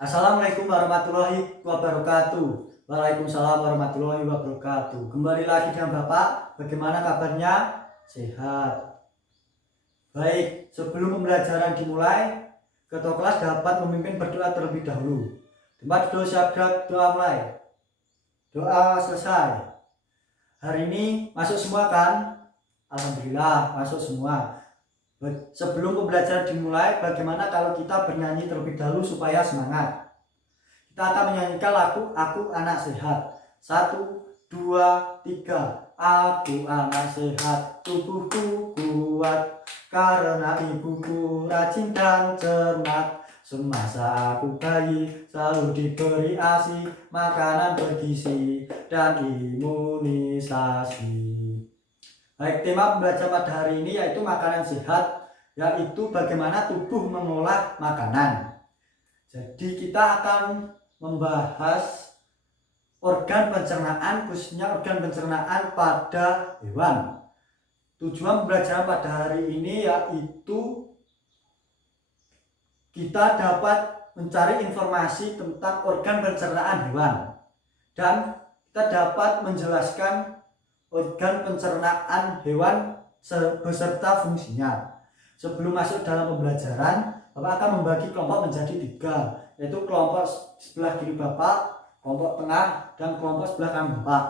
Assalamualaikum warahmatullahi wabarakatuh. Waalaikumsalam warahmatullahi wabarakatuh. Kembali lagi dengan Bapak. Bagaimana kabarnya? Sehat. Baik, sebelum pembelajaran dimulai, ketua kelas dapat memimpin berdoa terlebih dahulu. Tempat duduk siap gerak, doa mulai. Doa selesai. Hari ini masuk semua kan? Alhamdulillah masuk semua. Sebelum pembelajaran dimulai, bagaimana kalau kita bernyanyi terlebih dahulu supaya semangat? Kita akan menyanyikan lagu Aku Anak Sehat. 1, 2, 3. Aku anak sehat, tubuhku kuat, karena ibuku rajin dan cermat. Semasa aku bayi selalu diberi ASI, makanan bergizi dan imunisasi. Baik, tema pembelajaran pada hari ini yaitu makanan sehat, yaitu bagaimana tubuh mengolah makanan. Jadi kita akan membahas organ pencernaan, khususnya organ pencernaan pada hewan. Tujuan pembelajaran pada hari ini yaitu kita dapat mencari informasi tentang organ pencernaan hewan dan kita dapat menjelaskan organ pencernaan hewan beserta fungsinya. Sebelum masuk dalam pembelajaran, Bapak akan membagi kelompok menjadi 3, yaitu kelompok sebelah kiri Bapak, kelompok tengah, dan kelompok sebelah kanan Bapak.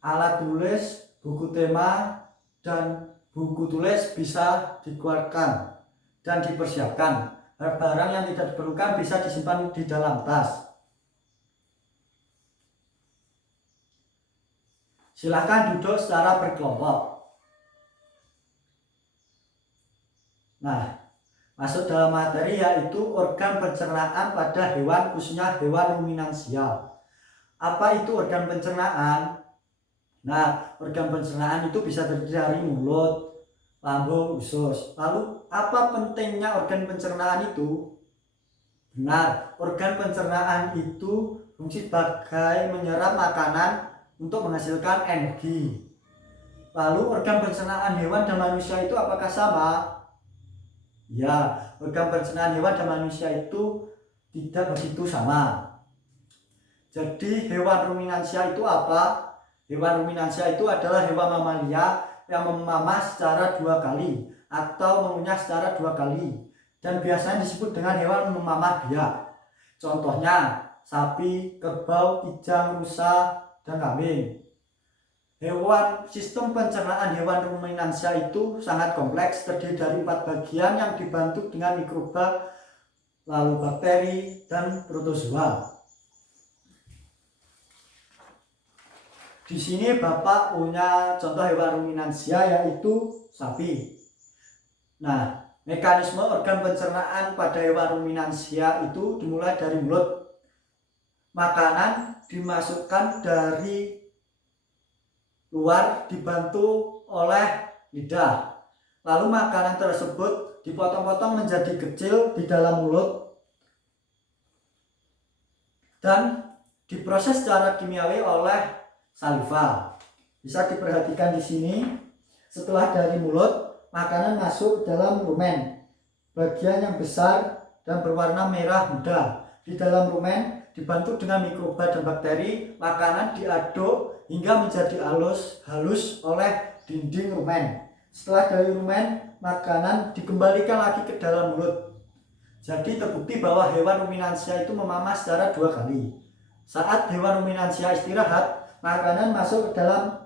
Alat tulis, buku tema, dan buku tulis bisa dikeluarkan dan dipersiapkan. Barang yang tidak diperlukan bisa disimpan di dalam tas. Silakan duduk secara berkelompok. Nah, masuk dalam materi yaitu organ pencernaan pada hewan, khususnya hewan ruminansial. Apa itu organ pencernaan? Nah, organ pencernaan itu bisa terdiri dari mulut, lambung, usus. Lalu, apa pentingnya organ pencernaan itu? Benar, organ pencernaan itu fungsi sebagai menyerap makanan untuk menghasilkan energi. Lalu organ pencernaan hewan dan manusia itu apakah sama? Ya, organ pencernaan hewan dan manusia itu tidak begitu sama. Jadi hewan ruminansia itu apa? Hewan ruminansia itu adalah hewan mamalia yang memamah secara 2 kali atau mengunyah secara 2 kali dan biasanya disebut dengan hewan memamah biak. Contohnya sapi, kerbau, kijang, rusa, dan kambing. Sistem pencernaan hewan ruminansia itu sangat kompleks, terdiri dari 4 bagian yang dibantu dengan mikroba, lalu bakteri, dan protozoa. Di sini Bapak punya contoh hewan ruminansia yaitu sapi. Nah, mekanisme organ pencernaan pada hewan ruminansia itu dimulai dari mulut. Makanan dimasukkan dari luar dibantu oleh lidah. Lalu makanan tersebut dipotong-potong menjadi kecil di dalam mulut dan diproses secara kimiawi oleh saliva. Bisa diperhatikan di sini. Setelah dari mulut, makanan masuk dalam rumen, bagian yang besar dan berwarna merah muda. Di dalam rumen dibantu dengan mikroba dan bakteri, makanan diaduk hingga menjadi halus oleh dinding rumen. Setelah dari rumen, makanan dikembalikan lagi ke dalam mulut. Jadi terbukti bahwa hewan ruminansia itu memamah secara 2 kali. Saat hewan ruminansia istirahat, makanan masuk ke dalam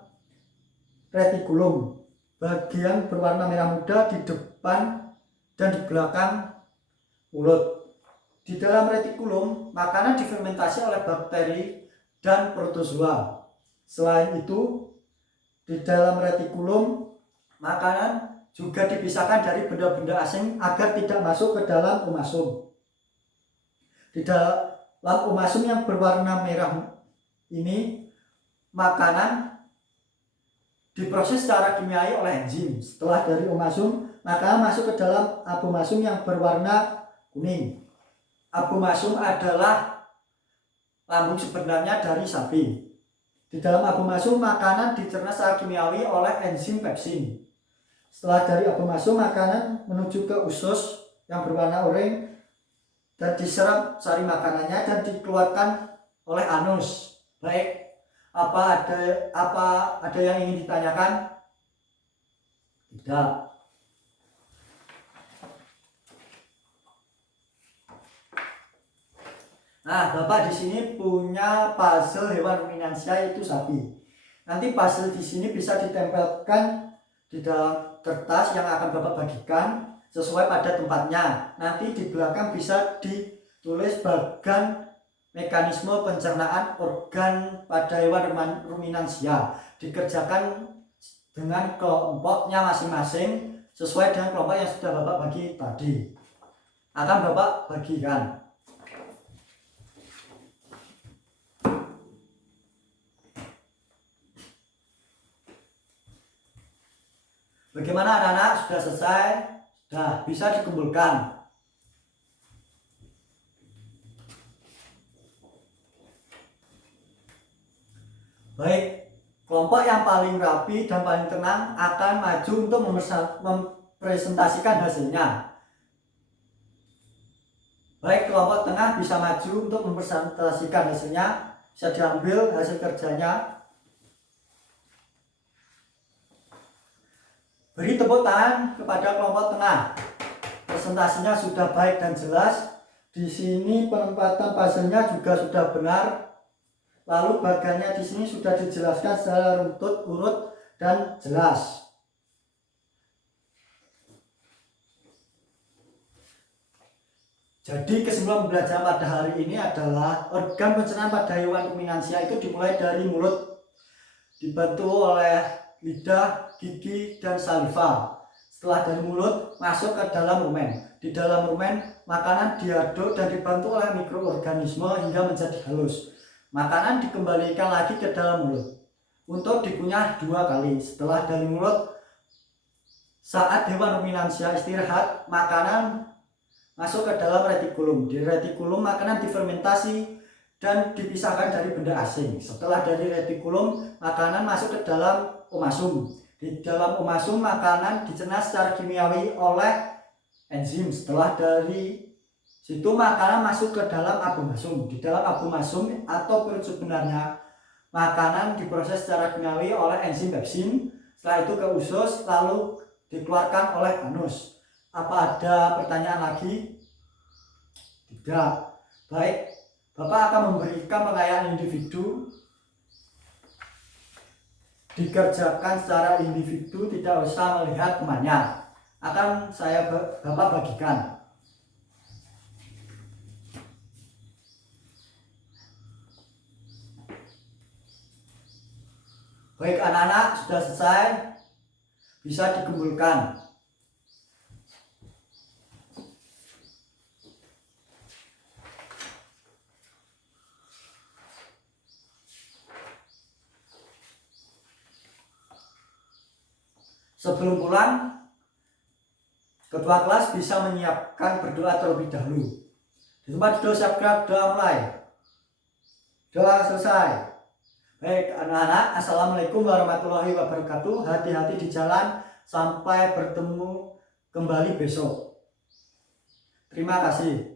retikulum, bagian berwarna merah muda di depan dan di belakang mulut. Di dalam retikulum, makanan difermentasi oleh bakteri dan protozoa. Selain itu, di dalam retikulum, makanan juga dipisahkan dari benda-benda asing agar tidak masuk ke dalam omasum. Di dalam omasum yang berwarna merah ini, makanan diproses secara kimiawi oleh enzim. Setelah dari omasum, makanan masuk ke dalam abomasum yang berwarna kuning. Abomasum adalah lambung sebenarnya dari sapi. Di dalam abomasum, makanan dicerna secara kimiawi oleh enzim pepsin. Setelah dari abomasum, makanan menuju ke usus yang berwarna oranye dan diserap sari makanannya dan dikeluarkan oleh anus. Baik, apa ada yang ingin ditanyakan? Tidak. Nah, Bapak di sini punya puzzle hewan ruminansia itu sapi. Nanti puzzle di sini bisa ditempelkan di dalam kertas yang akan Bapak bagikan sesuai pada tempatnya. Nanti di belakang bisa ditulis bagan mekanisme pencernaan organ pada hewan ruminansia. Dikerjakan dengan kelompoknya masing-masing sesuai dengan kelompok yang sudah Bapak bagi tadi. Akan Bapak bagikan. Bagaimana anak-anak? Sudah selesai? Sudah bisa dikumpulkan. Baik, kelompok yang paling rapi dan paling tenang akan maju untuk mempresentasikan hasilnya. Baik, kelompok tengah bisa maju untuk mempresentasikan hasilnya. Bisa diambil hasil kerjanya. Beri tepuk tangan kepada kelompok tengah. Presentasinya sudah baik dan jelas. Di sini penempatan puzzle-nya juga sudah benar. Lalu bagannya di sini sudah dijelaskan secara runtut, urut, dan jelas. Jadi kesimpulan pembelajaran pada hari ini adalah organ pencernaan pada hewan ruminansia itu dimulai dari mulut, dibantu oleh lidah, gigi, dan saliva. Setelah dari mulut masuk ke dalam rumen. Di dalam rumen makanan diaduk dan dibantu oleh mikroorganisme hingga menjadi halus. Makanan dikembalikan lagi ke dalam mulut untuk dikunyah 2 kali. Setelah dari mulut, saat hewan ruminansia istirahat, makanan masuk ke dalam retikulum. Di retikulum makanan difermentasi dan dipisahkan dari benda asing. Setelah dari retikulum, makanan masuk ke dalam omasum. Di dalam omasum makanan dicerna secara kimiawi oleh enzim. Setelah dari situ makanan masuk ke dalam abomasum. Di dalam abomasum atau perut sebenarnya makanan diproses secara kimiawi oleh enzim pepsin. Setelah itu ke usus lalu dikeluarkan oleh anus. Apa ada pertanyaan lagi? Tidak. Baik, Bapak akan memberikan pengayaan individu. Dikerjakan secara individu, tidak usah melihat temannya. Akan Bapak bagikan. Baik anak-anak, sudah selesai. Bisa dikumpulkan. Sebelum pulang, ketua kelas bisa menyiapkan berdoa terlebih dahulu. Di tempat duduk siap gerak, doa mulai. Doa selesai. Baik anak-anak, assalamualaikum warahmatullahi wabarakatuh. Hati-hati di jalan, sampai bertemu kembali besok. Terima kasih.